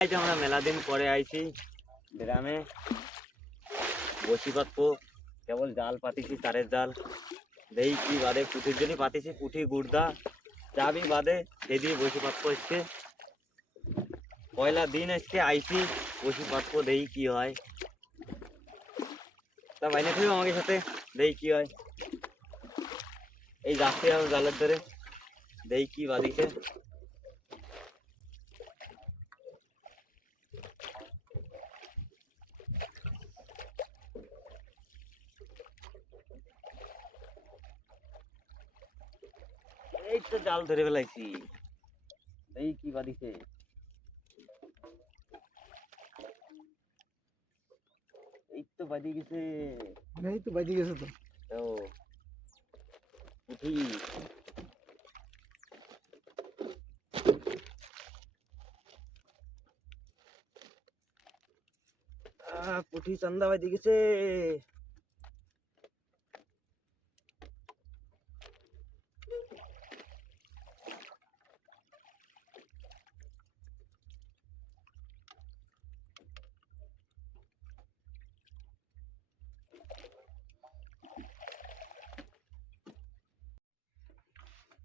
আমরা মেলা দিন পরে আইছি গ্রামে, বসি পাতবো, কেবল জাল পাতিছি, তারের জাল। দেই কি বাদে পুঁঠির জন্য পাতিছি, পুঁঠি গুড়দা চাবি বাদে সেদিকে বসি পাতবো। আজকে পয়লা দিন, আজকে আইছি বসি পাতবো, দেই কি হয়। তা বাইনে খুবই আমাকে সাথে, দেই কি হয়। এই যাচ্ছে আমার জালের ধরে, দেই কি বাদিছে। এই তো জাল ধরে ফেলাইছি, এই কি বাদিছে। এই তো বাদি গেছে, এই তো বাইরে গেছে তো। ও পুঁঠি। পুঁঠি চান্দা বাদি গেছে।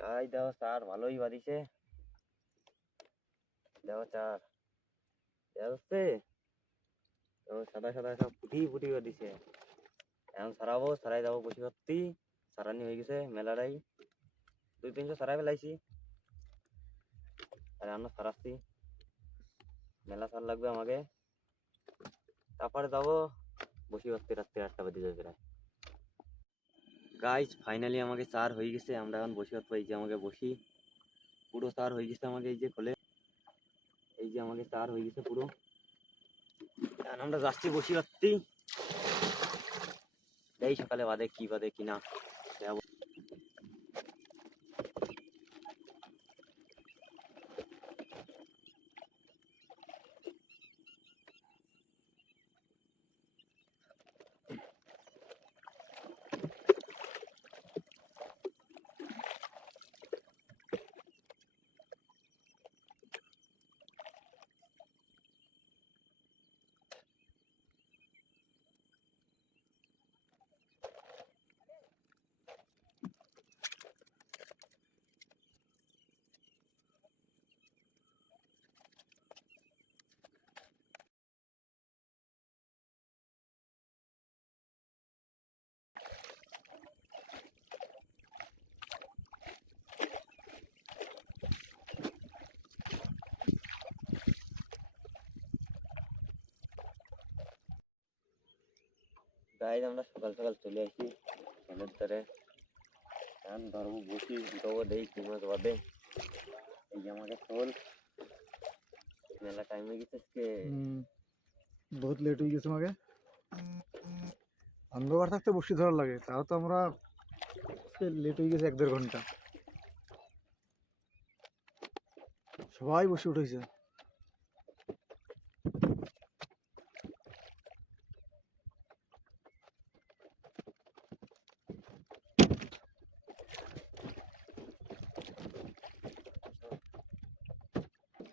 তাই দেখো চার ভালোই বাদিছে, দেখো চার দেখা যাচ্ছে। সাদা সাদা সব পুঁটি পুঁটি বাদিছে। এখন সারাবো, সারাই যাবো বসে ভর্তি। সারানি হয়ে গেছে মেলাটাই, 2-300 সারাই ফেলাইছি, আর আমরা সারাচ্ছি। মেলা সার লাগবে আমাকে, তারপরে যাবো বসে ভর্তি। রাত্রে 8টা বাজে যাবে প্রায়। গাইস ফাইনালি আমাকে চার হয়ে গেছে, আমরা এখন বসে ভর্তি। এই যে আমাকে বসি পুরো চার হয়ে গেছে আমাকে, এই যে খোলে, এই যে আমাকে চার হয়ে গেছে পুরো। এখন আমরা যাচ্ছি বসে ভর্তি, এই সকালে বাদে কি বাদে কিনা। গাইজ আমরা সকাল সকাল চলে আসি সমুদ্রের ধারে। এখন ধরবো বসি, দেবো দেই কি মাছ বাদে। এই যে আমাকে শোল, মেলা টাইম হয়ে গেছে আজকে। বহুত লেট হয়ে গেছে আমাকে। অন্ধকার থাকতে বসি ধরা লাগে, তাও তো আমরা লেট হয়ে গেছে 1-1.5 ঘন্টা। সবাই বসে উঠেছে।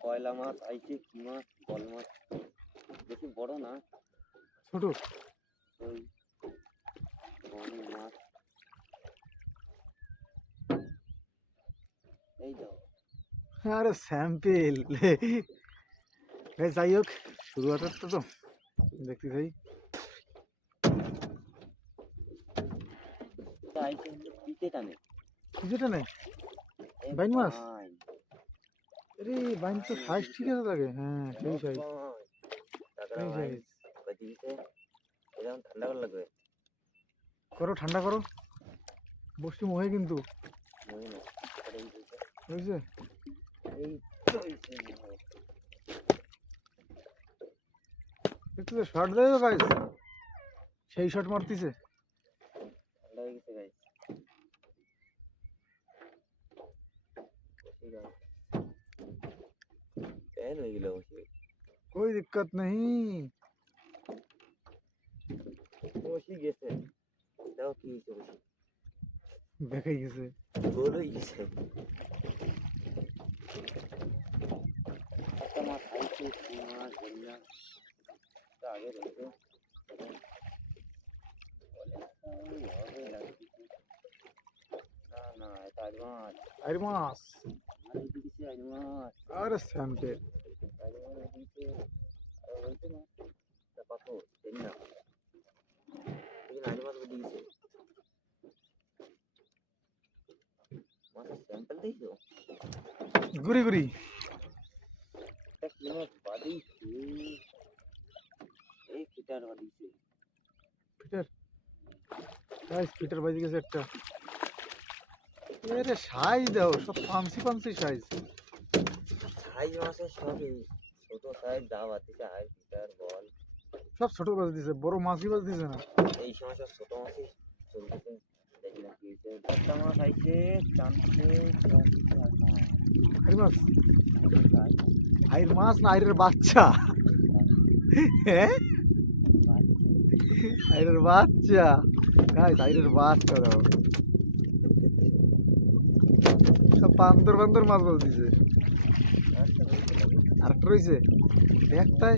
কয়লা মাছ আইছে, কি মাছ, বল মাছ, বেশি বড় না, ছোট। ওই বড় মাছ। এই দাও। আরে স্যাম্পেল। যাই হোক, শুরুয়াতের তো দেখতে চাই। আইছে পিঠে টানে, কিছুটা নেই। বাইন মাছ। আরে বাইন তো সাইজ ঠিক আছে লাগে। হ্যাঁ সেই সাইজ, সেই সাইজ। এরকম ঠান্ডা করে লাগবে। করো ঠান্ডা করো, বসছি মোহে কিন্তু বুঝছে। এই একটু শর্ট দেয় তো গাইস, সেই শট মারতেছে। ঠান্ডা হয়ে গেছে গাইস। ফ্যান হয়ে গেল বসে। कोई दिक्कत नहीं। বসে গেছে, দাও কি হয়েছে বসে। দেখাই গেছে, গোল হয়ে গেছে। একটা মাছ আইছে, কি মাছ আগে রয়েছে হবে লাগতেছে না না এটা অ্যাডভান্স আইর মাছ আর এই দিকে অ্যাডভান্স আরে স্যাম্পে অ্যাডভান্স দিকে আর বলতে না তা পাখো দেন না এই অ্যাডভান্স দিয়েছে মাছের স্যাম্পল দিয়েছো গুড়ি গুড়ি এটা কি মাছ বাদিয়েছে এই ফিটার বাদিয়েছে ফিটার গাইস ফিটার বাজি গেছে একটা এরে সাইজ দাও সব পামসি পামসি সাইজ সাইজ মাছের সবই ছোট সাইজ যা বাদিয়েছে হাই ফিটার বল সব ছোট বাজ দিছে বড় মাছই বাজ দিছে না এই সময় সব ছোট মাছই চলতেছে দেখি না কি হয়েছে একটা মাছ আইছে টানছে আইর মাছ আইর মাছ না আইরের বাচ্চা হ্যাঁ আইরের বাচ্চা গাইস আইরের বাচ্চা দাও সব বান্দর বান্দর মাছ বাজ দিছে আরেকটা রয়েছে দেখতাই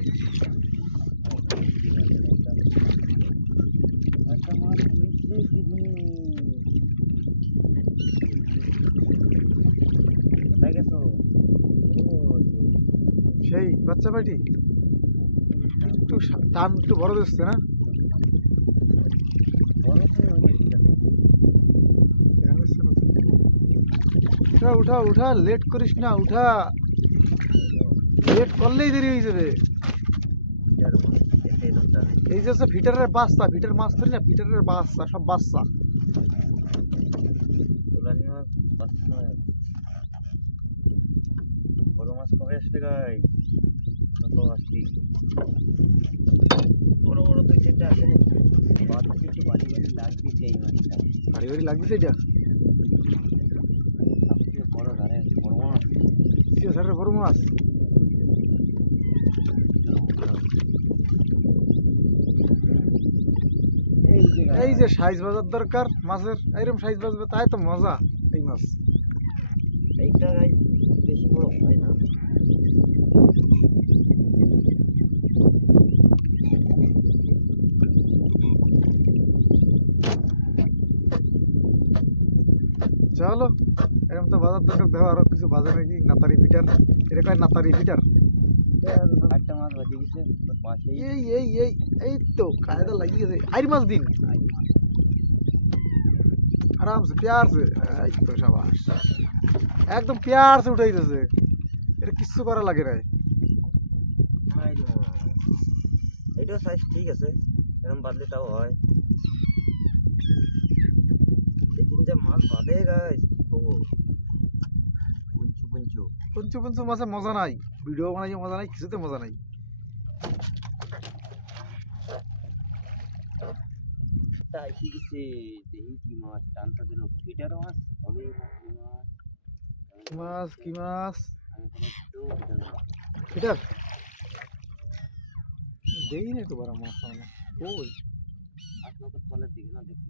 একটা মাছ হয়েছে কি কোথায় গেছো সেই বাচ্চা পাটি একটু টান একটু বড় দিচ্ছে না বড় ছিল ওই উঠা উঠা উঠা লেট করিস না উঠা লেট করলেই দেরি হয়ে যাবে এই যে ফিটারের বাচ্চা ফিটার মাছ ধরি না ফিটারের বাচ্চা সব বাচ্চা তোলানি মাছ বাচ্চা বড় মাছ কবে আসতে গাই কত আসছি বড় বড় দুই চারটে আসে নাকি বাড়িতে একটু বাড়ি বাড়ি লাগতেছে এই মাছটা ভারী ভারী লাগতেছে এটা সবচেয়ে বড় ধারে বড় মাছ স্যারের বড় মাছ এই যে সাইজ বাজার দরকার মাছের এরকম সাইজ বাজবে তাই তো মজা এই মাছ এইটা গাই বেশি বড় হয় না চলো এরকম তো বাজার দরকার দেখো আরো কিছু বাজার নাকি নাতারি ফিটার এরকম নাতারি ফিটার একটা মাছ বাজে গেছে তোর পাশেই এই এই এই এই তো কায়দা লাগিয়ে গেছে আইর মাছ দিন আরামসে প্যার সে এই তো শাবাশ একদম প্যার সে উঠাই দিয়েছে এটা কিচ্ছু করা লাগে না এটাও সাইজ ঠিক আছে এরকম বাদলে তাও হয় लेकिन जब माल बांधे गाइस तो पुंचू पुंचू পঞ্চু পঞ্চু মাছে মজা নাই ভিডিও বানাই মজা নাই কিছুতে মজা নাই তাই কি কিছু দেহি কি মাছ টানটা দিল ফিটার মাছ হবে মাছ কি মাছ আমি কোনো একটু ফিটার দেই না তো বড় মাছ মানে ওই আপনাকে তলের দিকে না দেখি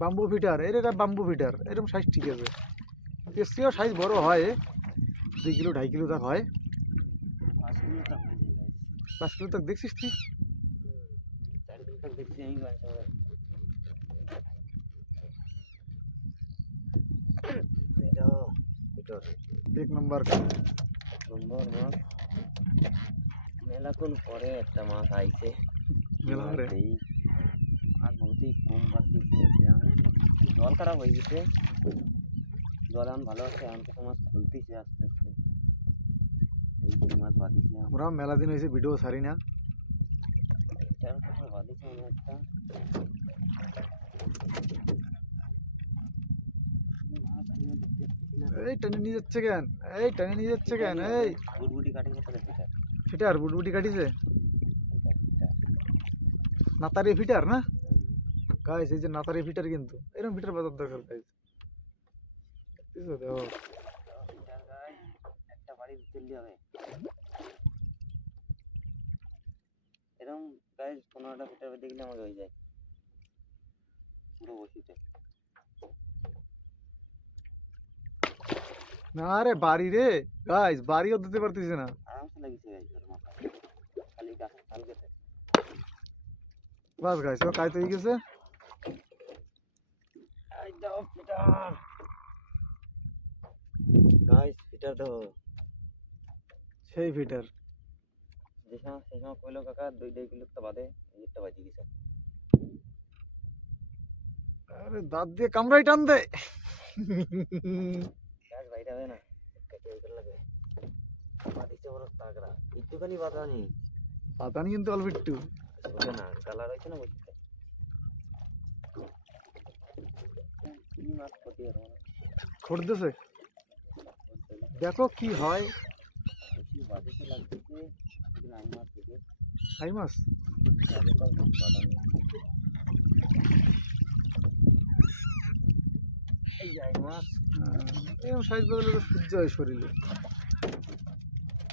বাম্বু ফিটার এটা বাম্বু ফিটার এরকম সাইজ ঠিক আছে এসিও সাইজ বড় হয় 2 কিলো 2.5 কিলো তক হয় 5 কিলো तक हो जाएगा 5 কিলো তক দেখছিস তুই 4 किलो तक देखते हैं गाइस এটা ফিটার এক নম্বর নম্বর মাছ মেলাক্ষণ পরে একটা মাছ আইছে মেলা রে এই আর বহুতই কম বাড়তেছে জল খারাপ হয়ে গেছে জল এখন ভালো আছে এখন তো মাছ খুলতেছে আস্তে আস্তে এই যে মাছ বাঁধিছে আমরা মেলা দিন হয়েছে ভিডিও ছাড়ি না তেরো টাকা বাঁধিছে আমি একটা মাছ আমি দেখতে পাচ্ছি না এই টানে নিয়ে যাচ্ছে কেন এই টানে নিয়ে যাচ্ছে কেন এই বুটবুটি কাটিছে তাহলে ফিটার ফিটার বুটবুটি কাটিছে নাতারি ফিটার না গাইস এই যে নাতারি ফিটার কিন্তু এরকম ফিটার বাজার দরকার গাইস দেখো দেখো ফিটার গাইস একটা বাড়ি চললে হবে এরকম গাইস 15টা ফিটার দেখলে আমাকে হয়ে যায় পুরো বসিতে না রে বাড়ি রে গাইস বাড়িও দিতে পারতেছে না আরাম আরামসে লাগিয়েছে গাইস ওর মাথায় খালি গাছের ছাল কেটে বাস গাইস ও কাইতে হয়ে গেছে এই দাও ফিটার গাইস ফিটার দাও সেই ফিটার যে সময় কইলো কাকা 2.5 কিলো তো বাদে একটা বাজি গেছে আরে দাঁত দিয়ে কামড়াই টান দে গাছ বাইরে হবে না কেটে ওই করে লাগে বাদিতে বড় তাগড়া একটুখানি বাদানি পাতানি কিন্তু অল্প একটু ওটা না কালার হয়েছে না বুঝতে কি মাছ ক্ষতি হলো না খড়তেছে দেখো কি হয় কি বাদিতে লাগতেছে কিন্তু আই মাছ থেকে আই মাছ আগে তো বাদানি এই যে আই মাছ এরকম সাইজ বদলে তো সহ্য হয় শরীরে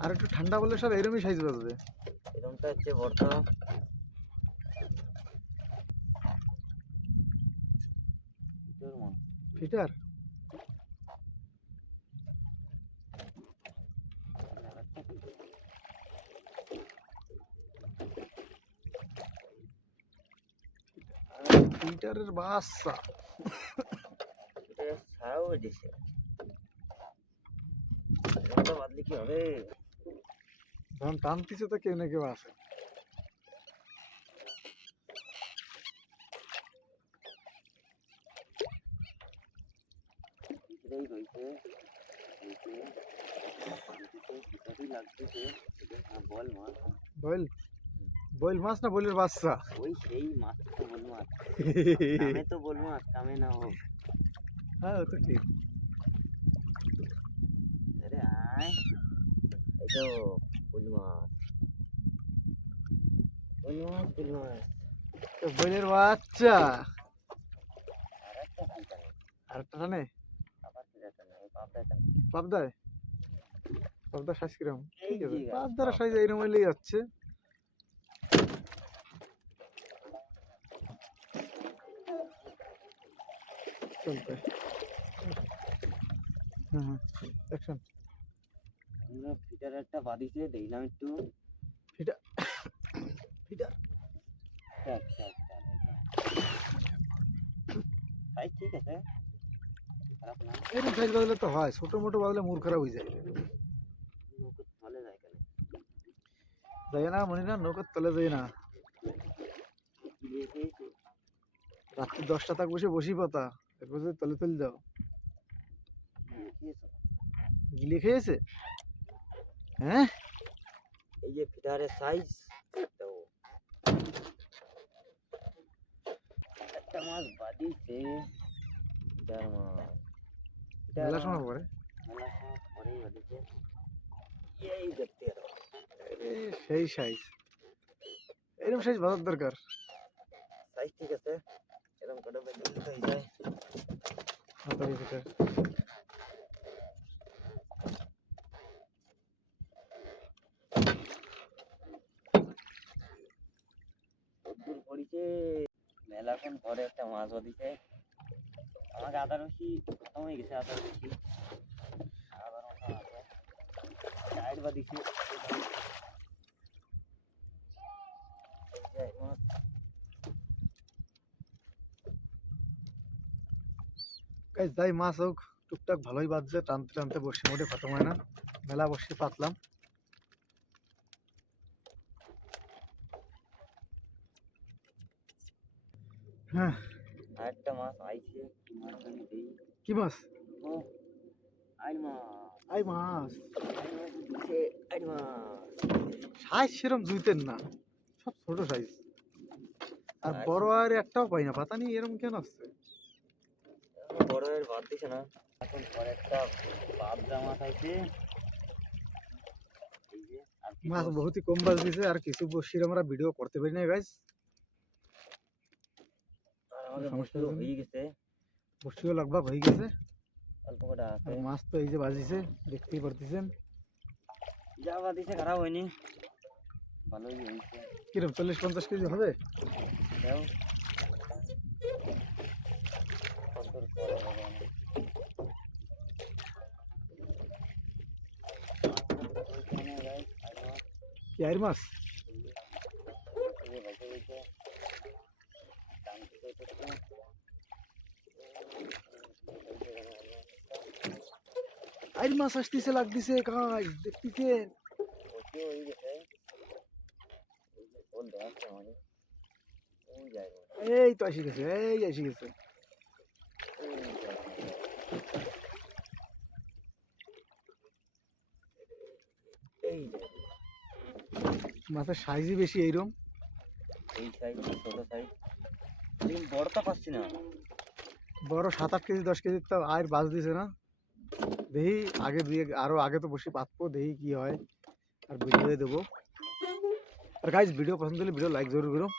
আর একটু ঠান্ডা বললে সব এরকমই সাইজ বাজবে এরকমটা হচ্ছে বর্তা তোর মন ফিটার ফিটারের বাচ্চা এটা ছাড়াও দিছে এরকমটা বাদলে কি হবে যখন টানতিছে তো কেউ না কেউ আছে এটাই রয়েছে পিতাটি লাগতেছে বল মাছ বয়েল বয়েল মাছ না বয়েলের বাচ্চা ওই সেই মাছ তো বল মাছ কামে তো বল মাছ কামে না হোক হ্যাঁ ও তো ঠিক আরে আয় এই তো বল মাছ বল মাছ বল মাছ তো বয়েলের বাচ্চা আর একটা চিন্তা নেই আর একটা টানে আবার কি যেতে নেই পাবদাটা পাবদায় পাবদা সাইজ কিরম এই ঠিক আছে যে পাবদার সাইজ এইরকম হইলেই যাচ্ছে চলতে হ্যাঁ হ্যাঁ অ্যাকশন আমরা ফিটার একটা বাদিছে দেখলাম একটু ফিটার ফিটার চাল সাইজ ঠিক আছে খারাপ না এরকম সাইজ বাদলে তো হয় ছোট মোটো বাদলে মুর খারাপ হয়ে যায় নৌকো চলে যায় কেন যায় না মনে না নৌকার তলে যায় না গিয়ে খেয়েছে রাত্রি 10টা তাক বসে বসি পাতা এরপর যদি তলে তলে দাও খেয়েছো গিলে খেয়েছে হ্যাঁ এই যে ফিটারের সাইজ তো একটা মাছ বাদিছে ফিটার মাছ মেলা সময় পরে মেলা সময় পরেই বাদিছে এই দেখতে এলো সেই সাইজ এরকম সাইজ বাজার দরকার সাইজ ঠিক আছে এরকম করে বেঁধে দিতে হয়ে যায় হাতারি ফিটার দূর পড়িছে মেলাক্ষণ পরে একটা মাছ বাদিছে আমাকে আদা রসি খতম হয়ে গেছে আদা রসি আবার মতো আছে টাইট বাদিছে মাছ গাইস যাই মাছ হোক টুকটাক ভালোই বাজছে টানতে টানতে বসে মোটে খতম হয় না মেলা বসে পাতলাম হ্যাঁ আরেকটা মাছ আইছে মাছ আমি দেই কি মাছ ও আই মাছ আই মাছ আই মাছ দিছে আই মাছ সাইজ সেরম জুইতেন না সব ছোট সাইজ আর বড় আর একটাও পাই না পাতা নেই এরকম কেন আসছে বড় এর বাদ দিছে না এখন পরে একটা পাবদা মাছ আইছে এই যে আর কি মাছ বহুতই কম বাজ দিছে আর কিছু বসির আমরা ভিডিও করতে পারি না গাইস আর আমাদের সমস্যা বস্তু হয়নি। হয়ে গেছে বসিও লগভগ হয়ে গেছে অল্প কটা আর আছে মাছ তো এই যে বাজিছে দেখতেই পারতেছেন যা বাদিছে খারাপ হয়নি ভালোই হয়েছে কিরকম 40-50 কেজি হবে দাও কতর পরে হবে না ওইখানে গাইস কি আইর মাছ? আইর মাছ আসতেছে, লাগতেছে কাজ দেখতেছে। এই তো এসে গেছে, এই এসে গেছে। মাছের সাইজই বেশি এইরকম। এই সাইজ ছোট সাইজ, বড়টা পাচ্ছি না। বড় 7-8 কেজি 10 কেজির তো আর বাজ দিছে না। দেখি আগে দিয়ে আরো আগে তো বসে পাতবো, দেখি কি হয়। আর ভিডিও দেবো। আর গাইজ ভিডিও পছন্দ হলে ভিডিও লাইক জরুর করো।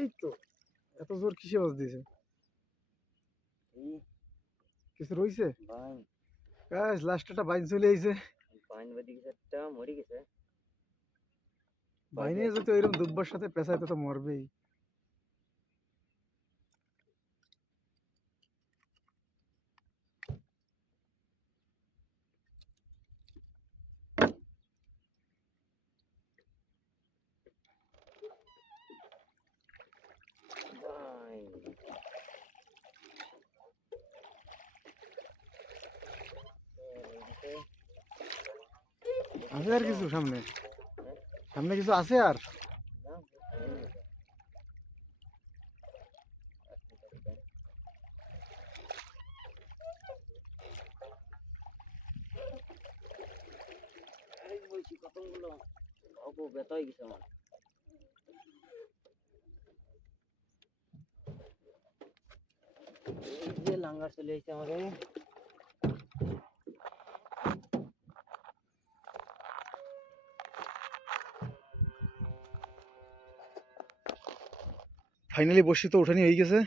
এই তো এত জোর কিসে বাজ দিছে? কিছু রইছে? গাইজ লাস্ট একটা বাইন চলে আইছে। মরে গেছে। বাইনে যদি এরকম দুব্বার সাথে পেঁচাইতে তো মরবেই। আছে আর কিছু সামনে? সামনে কিছু আছে আর? কতগুলো ব্যথা হয়ে গেছে আমার। এই যে লাঙ্গা চলে এসেছে আমাদের। ফাইনালি বসি তো উঠানি হয়ে গেছে।